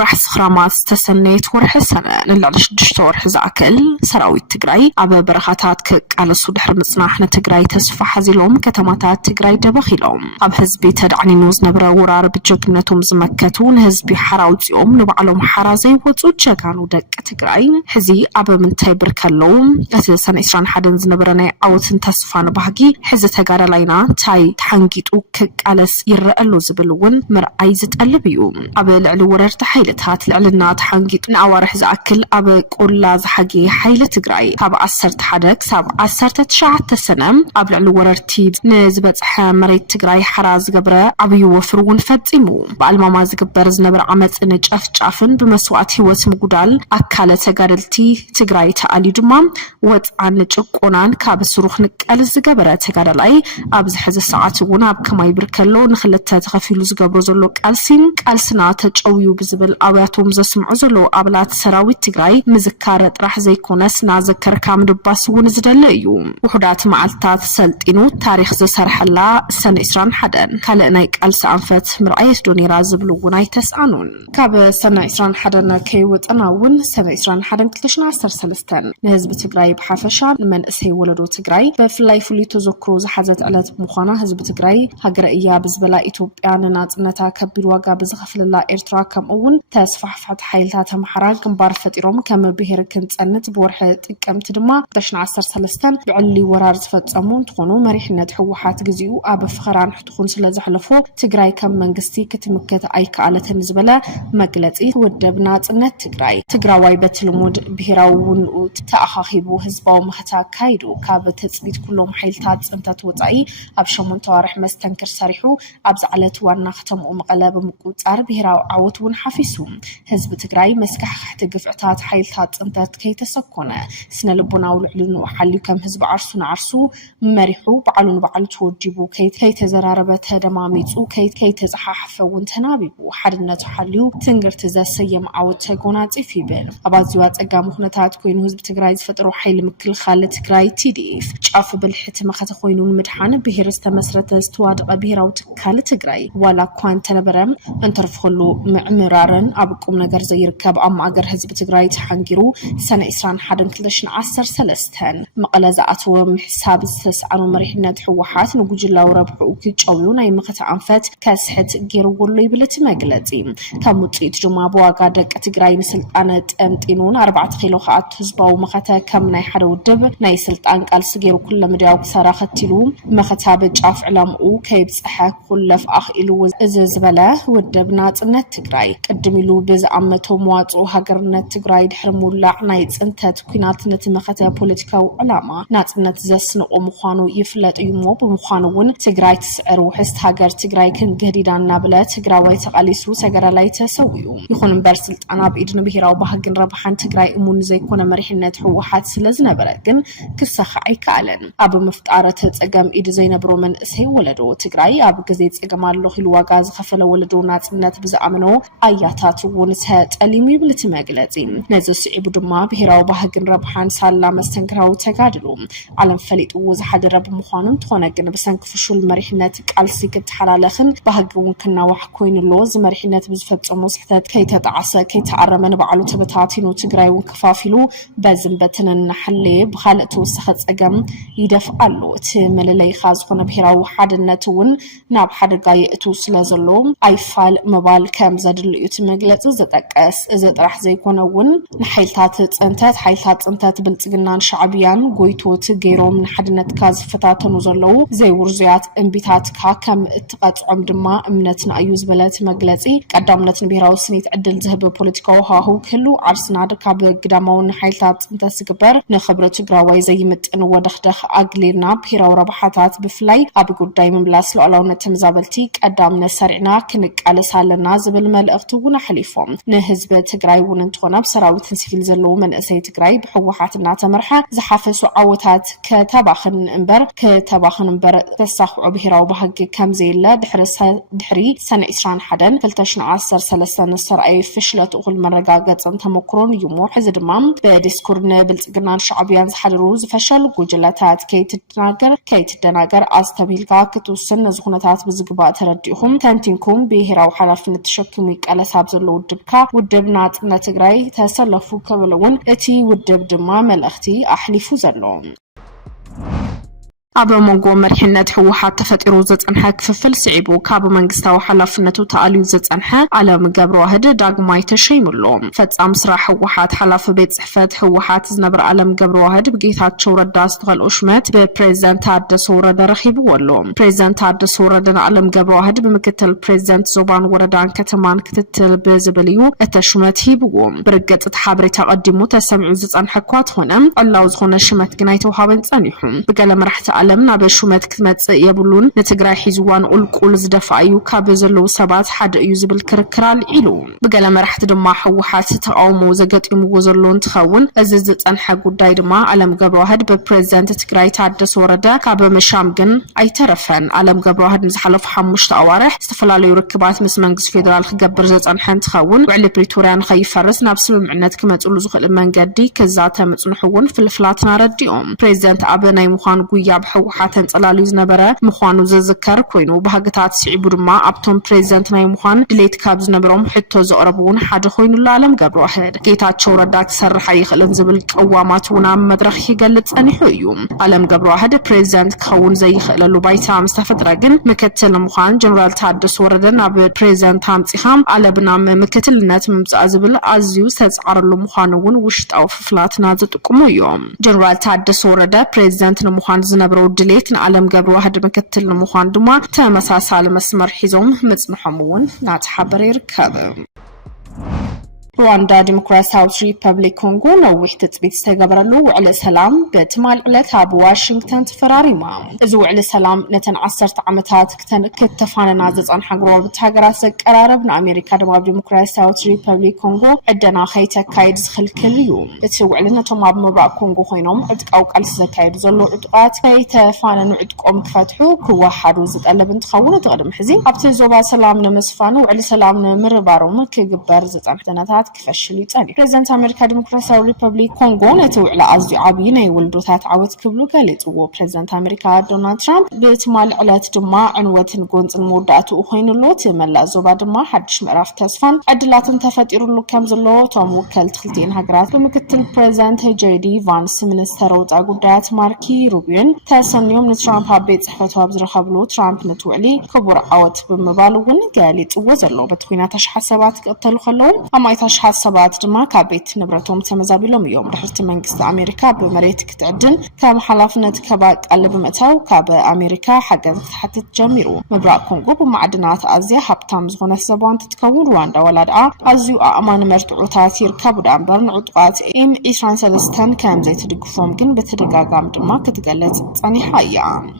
ብራሕ ስኽራማት ዝተሰነየት ወርሒ ሰነ ንልዕሊ 6 ወርሒ ዝኣክል ሰራዊት ትግራይ ኣብ በረኻታት ክቃለሱ ድሕሪ ምጽናሕ ንትግራይ ተስፋ ሓዚሎም ከተማታት ትግራይ ደበኺሎም ኣብ ህዝቢ ተድዓኒኑ ዝነበረ ወራር ብጅግነቶም ዝመከቱ ንህዝቢ ሓራ ውፅኦም ንባዕሎም ሓራ ዘይወፁ ጀጋኑ ደቂ ትግራይ ሕዚ ኣብ ምንታይ ብርከለው እቲ ሰነ 21 ዝነበረ ናይ ዓወትን ተስፋን ባህጊ ሕዚ ተጋዳላይና ታይ ተሓንጊጡ ክቃለስ ይረአሉ ዝብል እውን ምርኣይ ዝጠልብ እዩ ኣብ ልዕሊ ወረርቲ ሓይልታት ልዕልና ተሓንጊጡ ንኣዋርሕ ዝኣክል ኣብ ቆላ ዝሓጊ ሓይሊ ትግራይ ካብ 11 ክሳብ 19 ሰነ ኣብ ልዕሊ ወረርቲ ንዝበጽሐ መሬት ትግራይ ሓራ ዝገብረ ዓብይ ወፍር እውን ፈጺሙ ብኣልማማ ዝግበር ዝነበረ ዓመጽ ንጨፍጫፍን ብመስዋዕት ህይወት ምጉዳል ኣካለ ተጋደልቲ ትግራይ ተኣልዩ ድማ ወጽዓን ጭቆናን ካብ ስሩኽ ንቀል ዝገበረ ተጋዳላይ ኣብ ዝሕዚ ሰዓት እውን ኣብ ከማይ ብርከሎ ንኽልተ ተኸፊሉ ዝገብሮ ዘሎ ቃልስና ተጨውዩ ብዝብል ኣብያቶም ዘስምዑ ዘሎ ኣባላት ሰራዊት ትግራይ ምዝካረ ጥራሕ ዘይኮነስ ናዘከርካ ምድባስ እውን ዝደለ እዩ ውሕዳት መዓልታት ሰልጢኑ ታሪኽ ዝሰርሐላ ሰነ 21 ካልእ ናይ ቃልሲ ኣንፈት ምርኣየት ዶኔራ ዝብሉ እውን ኣይተስኣኑን ካብ ሰነ 21 ከይወፅና እውን ሰነ 21 2013 ንህዝቢ ትግራይ ብሓፈሻ ንመንእሰይ ወለዶ ትግራይ ብፍላይ ፍሉይ ተዘክሮ ዝሓዘት ዕለት ምዃና ህዝቢ ትግራይ ሃገረ እያ ብዝበላ ኢትዮጵያ ንናጽነታ ከቢድ ዋጋ ብዝኸፍልላ ኤርትራ ከምኡውን ተስፋሕፋሕቲ ሓይልታት ኣምሓራ ግንባር ፈጢሮም ከም ብሄር ክንጸንት ብወርሒ ጥቅምቲ ድማ 2013 ብዕሊ ወራር ዝፈጸሙ እንትኾኑ መሪሕነት ሕወሓት ግዚኡ ኣብ ፍኸራን ሕትኹን ስለ ዘሕለፎ ትግራይ ከም መንግስቲ ክትምከት ኣይከኣለትን ዝበለ መግለጺ ውድብ ናጽነት ትግራዋይ በትልሙድ ብሄራዊ ውንኡ ተኣኻኺቡ ህዝባዊ መኸታ ካይዱ ካብ ተጽቢት ኩሎም ሓይልታት ጽንተት ወጻኢ ኣብ 8 ዋርሕ መስተንክር ሰሪሑ ኣብ ዝዓለት ዋና ከተማኡ መቐለ ብምቁጻር ብሄራዊ ዓወት እውን ሓፊሱ ህዝቢ ትግራይ መስካሕቲ ግፍዕታት ሓይልታት ጽንተት ከይተሰኮነ ስነ ልቦናዊ ልዕልኑ ሓልዩ ከም ህዝቢ ዓርሱ ንዓርሱ መሪሑ በዓሉን በዓሉ ተወዲቡ ከይተዘራረበ ተደማሚጹ ከይተጸሓሓፈ እውን ተናቢቡ ሓድነቱ ሓልዩ ትንግርቲ ዘሰየም ዓወት ተጎናጺፍ ይብል ኣብ ኣዝዩ ኣጸጋሚ ኩነታት ኮይኑ ህዝቢ ትግራይ ዝፈጠሮ ሓይሊ ምክልኻል ትግራይ TDF ጫፍ ብልሕቲ መኸተ ኮይኑ ምድሓን ብሄር ዝተመስረተ ዝተዋደቐ ብሄራዊ ትካል ትግራይ ዋላ እኳ እንተነበረ እንተርፍኸሉ ምዕምራርን ኣብ ቁም ነገር ዘይርከብ ኣብ ማእገር ህዝቢ ትግራይ ተሓንጊሩ ሰነ 21 2013 መቐለ ዝኣተወ ምሕሳብ ዝተሰኣኑ መሪሕነት ሕወሓት ንጉጅላዊ ረብሕኡ ክጨውዩ ናይ መኸተ ኣንፈት ከስሕት ገይርዎሎ ይብል እቲ መግለጺ ከም ውጽኢት ድማ ብዋጋ ደቂ ትግራይ ንስልጣነ ጠምጢኑን 4 ኪሎ ከኣቱ ህዝባዊ መኸተ ከም ናይ ሓደ ውድብ ናይ ስልጣን ቃልሲ ገይሩ ኩለ ምድያው ክሰራ ኸቲሉ መኸታ ብጫፍ ዕላምኡ ከይብጽሐ ኩለፍ ኣኽኢሉ እዚ ዝበለ ውድብ ናጽነት ትግራይ ቅድም ኢሉ ብዝኣመቶ መዋጽኡ ሃገርነት ትግራይ ድሕሪ ሙላዕ ናይ ጽንተት ኩናት ነቲ መኸተ ፖለቲካዊ ዕላማ ናጽነት ዘስንቆ ምዃኑ ይፍለጥ እዩ እሞ ብምዃኑ እውን ትግራይ ትስዕር ውሕስቲ ሃገር ትግራይ ክንገዲዳ እናብለ ትግራዋይ ተቓሊሱ ተጋዳላይ ተሰውዩ ይኹን እምበር ስልጣን ኣብ ኢድ ንብሄራዊ ባህግን ረብሓን ትግራይ እሙን ዘይኮነ መሪሕነት ሕወሓት ስለ ዝነበረ ግን ክሰኻዕ ኣይከኣለን ኣብ ምፍጣር ተጸገም ኢድ ዘይነብሮ መንእሰይ ወለዶ ትግራይ ኣብ ግዜ ጸገም ኣሎ ኢሉ ዋጋ ዝኸፈለ ወለዶ ናጽነት ብዝኣምኖ ኣያታት እውን ተጠሊሙ ይብል እቲ መግለጺ ነዚ ስዒቡ ድማ ብሄራዊ ባህግን ረብሓን ሳላ መስተንክራዊ ተጋድሎ ዓለም ፈሊጥዎ ዝሓደረ ብምዃኑ እንትኾነ ግን ብሰንኪ ፍሹል መሪሕነት ቃልሲ ክትሓላለኽን ባህጊ እውን ክናዋሕ ኮይኑሎ ዝመሪሕነት ብዝፈጸሙ ስሕተት ከይተጣዓሰ ከይተዓረመ ንባዕሉ ተበታቲኑ ትግራይ እውን ከፋፊሉ በዝንበትን እናሓለየ ብኻልእ ተወሰኸ ጸገም ይደፍኣሉ እቲ መለለይኻ ዝኾነ ብሄራዊ ሓድነት እውን ናብ ሓደጋ የእቱ ስለ ዘሎ ኣይፋል ምባል ከም ዘድልዩ እቲ መግለጺ ዝጠቀስ እዚ ጥራሕ ዘይኮነ እውን ንሓይልታት ጽንተት ብልጽግናን ሻዕብያን ጎይቶት ገይሮም ንሓድነትካ ዝፈታተኑ ዘለዉ ዘይውርዝያት እምቢታትካ ከም እትቐጽዖም ድማ እምነትና እዩ ዝበለት መግለጺ ቀዳምነት ንብሄራዊ ስኒት ዕድል ዝህብ ፖለቲካዊ ሃዋህው ክህሉ ዓርስና ካብ ግዳማውን ሓይልታት ጽንተት ዝግበር ንኽብሪ ትግራዋይ ዘይምጥን ወደኽደኽ ኣግሊልና ብሄራዊ ረብሓታት ብፍላይ ኣብ ጉዳይ ምምላስ ልዕላውነት ተመዛበልቲ ቀዳምነት ሰሪዕና ክንቃለስ ኣለና ዝብል መልእኽቲ እውን ኣሕሊፎም ንህዝቢ ትግራይ እውን እንትኾነ ብሰራዊትን ሲቪል ዘለዉ መንእሰይ ትግራይ ብሕወሓት እናተመርሐ ዝሓፈሱ ዓወታት ከተባኽን እምበር ተሳኽዑ ብሄራዊ ባህጊ ከም ዘየለ ድሕሪ ሰነ 21 2013 ዝተረኣየ ፍሽለት እኹል መረጋገጽን ተመክሮን እዩ እሞ ሕዚ ድማ ብዲስኩር ንብልጽግናን ሻዕብያን ዝሓደሩ ዝፈሸሉ ጉጅለታት ከይትደናገር ኣስተቢልካ ክትውስን ነዚ ኩነታት ብዝግባእ ተረዲእኹም ተንቲንኩም ብሄራዊ ሓላፍነት ተሸኪሙ ይቃለስ ኣብ زلو ودبكا ودبنا طنا تግራይ تسلفو كبلون اتي ودب دما ملأختي احلفو زلو أبا مونغو مرحنة حوحات تفتيرو زتنحا كففل سعيبو كابو منغستا وحلافنتو تقاليو زتنحا على مقابر واحد داقماي تشيملو فتسام سرا حوحات حلاف بيت صحفت حوحات زنبر على مقابر واحد بقيتات شورة داستغل أشمت ببريزنت عدس ورد رخيبو ولو بريزنت عدس ورد على مقابر واحد بمكتل بريزنت زوبان وردان كتمان كتتل بزبليو اتشمت هيبو برقت اتحابري تقدمو تسمعو زتنحا كوات هنا الله وزخونا شمت قنايتو حابن تانيحو بقال مرحت علمنا بشومت كتمت يبلون نتግራይ ሒዝዋን ቁልቁል ዝደፋዩ ካብ ዘለው ሰባት ሓደ እዩ ዝብል ክርክራል ኢሉ በገለ መራሕቲ ድማ ሕውሓት ተቃውሞ ዘገጥምዎ ዘሎ እንትኸውን እዚ ዝጸንሐ ጉዳይ ድማ ዓለም ገብረዋህድ በፕሬዝዳንት ትግራይ ታደሰ ወረደ ካብ መሻም ግን ኣይተረፈን ዓለም ገብረዋህድ ዝሓለፉ 5 ኣዋርሕ ዝተፈላለዩ ርክባት ምስ መንግስት ፌደራል ክገብር ዘጸንሐ እንትኸውን ውዕሊ ፕሪቶሪያን ከይፈርስ ናብ ስምምዕነት ክመጽሉ ዝኽእል መንገዲ ከዛተ መጽንሑውን ፍልፍላትና ረዲኦም ፕሬዝዳንት አብናይ ሙኻን ጉያ حوحاتن صلالو زنبره مخوانو زذكر كوينو بهاغتات سعيبو دما ابتون بريزيدنت ناي مخوان دليت كاب زنبرهم حتو زقربون حد خوينو لعالم قبروحد ጌታቸው ረዳ ተሰርሐ ይخلن ዝብል ቀዋማቱና መድረኽ ይገልጽ አንይዩ ዓለም قبروحد ፕሬዝዳንት ከውን ዘይخلሉ ባይታ ምስተፈጥራ ግን ምክትል ምخوان ጀነራል ታደሰ ወረደን ኣብ ፕሬዝዳንት አምጽኻም ዓለብና ምክትልነት ምምጻእ ዝብል አዝዩ ተጻረሉ ምخوانውን ውሽጣው ፍፍላትና ዝጥቁሙ እዮም ጀነራል ታደሰ ወረደ ፕሬዝዳንት ንምخوان ዝነብረው ድሌትን ዓለም ገብረዋህድ ምክትል ንምخوان ድማ ተመሳሳለ መስመር ሒዞም መጽንሖምውን ናትሐበር ይርከብ رواندا ديمقراطية ريبابليك كونغو نوح تثبيت استجابرلو وعلى سلام بتمال علتها بواشنطن تفراريما إذا وعلى سلام نتن 10 عامات كتفانا نازز عن حجروا بتهجرات قراربنا أمريكا ديمقراطية ريبابليك كونغو عندنا خيتا كايد خل كل يوم بتسوي علينا تمام مبرأ كونغو خينهم عد أو كالس كايد زلوا عدقات خيتا فانا نعدكم كفتحوا كواحد وزد ألا بنت خونا تقدم حزين أبتن زوبا سلام نمسفانو وعلى سلام نمر باروم كجبار زد عن حتنات كفشل يتاني بريزنت أمريكا ديمقراطية ريبابليك كونغو نتوعلا أزدي عبينا يولدوتات عوت كبلو قالتو بريزنت أمريكا دونالد ترامب بتمال علات دما عنوة نقونت المودات وخين اللو تملا زوبا دما حدش مراف تسفان عدلات تفتير اللو كامزلو توم وكالت خلتين هقرات بمكتل بريزنت جيدي فانس منستر وطا قدات ماركي روبين تاسن يوم نترامب هابيت صحفتها بزرخبلو ترامب نتوعلي كبر عوت بمبالغون قالت وزلو بتخويناتش حسابات قتلو خلون أما يتش حسابات دما كابيت نبرتهم تمزابيلهم يوم رحلت منجست أمريكا بمريت كتعدن كام حلافنة كباك قلب متاو كاب أمريكا حاجة حتى تجميرو مبرأ كونغو بمعدنات أزيا حبتام زغنة سبان تتكون رواندا ولادعا أزيو أمان مرتعوتات يركبو دانبرن عطقات إم إيشان سلستان كام زي تدقفهم جن بتدقاقام دما كتقلت تاني حايا